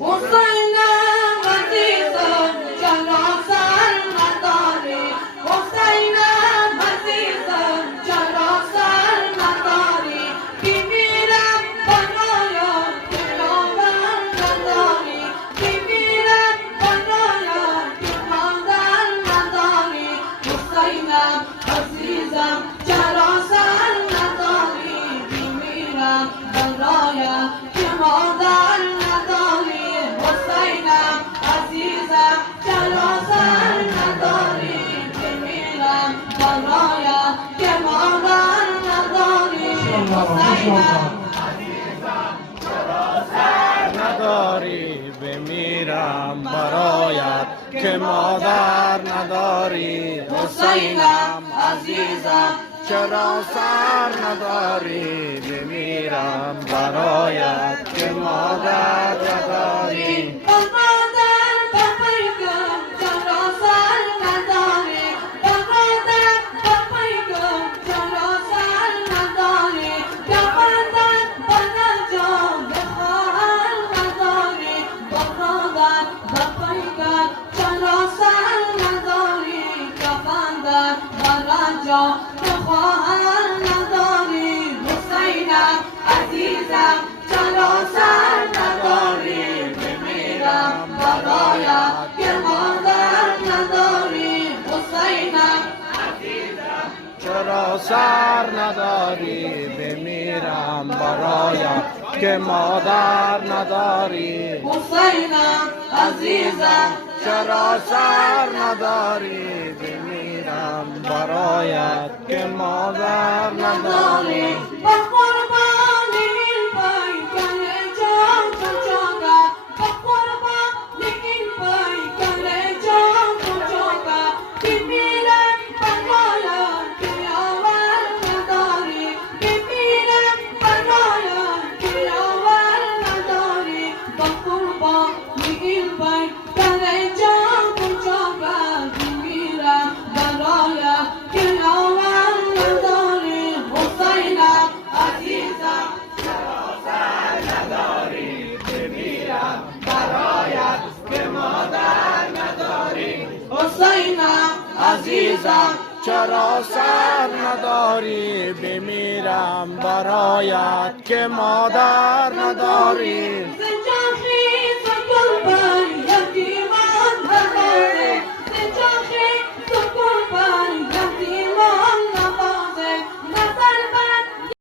حسینم عزیزم چرا سر نداری حسینم عزیزم چرا سر نداری میمیرم برایت که باور نداری میمیرم برایت که باور نداری حسینم عزیزم چرا سر نداری میمیرم برایت که باور نداری حسینم عزیزم چرا سر نداری بمیرم برایت که باور نداری حسینم نداری بمیرم برایت که مادر نداری حسینم عزیزم چرا سر نداری بمیرم برایت که مادر نداری برادر بپیگم چرا سر نداری برادر بپیگم چرا سر نداری برادر بنجام بخواهر نداری برادر بپیگم چرا سر نداری برادر بنجام بخواهر نداری حسینم عزیزم چرا سر نداری بمیرم برایت که مادر نداری حسینم عزیزم چرا سر نداری بمیرم برایت که مادر نداری حسینم عزیزم چرا سر نداری بمیرم برایت که مادر نداری با قربانی این پیکر جان تو جاگه با قربانی این پیکر جان تو جاگه بمیرم برایت که یاور نداری بمیرم برایت که یاور نداری با قربانی این پیکر جان تو جاگه بمیرم برایت که یاور نداری حسینم عزیزم چرا سر نداری بمیرم برایت که مادر نداری حسینم عزیزم چرا سر نداری بمیرم برایت که مادر نداری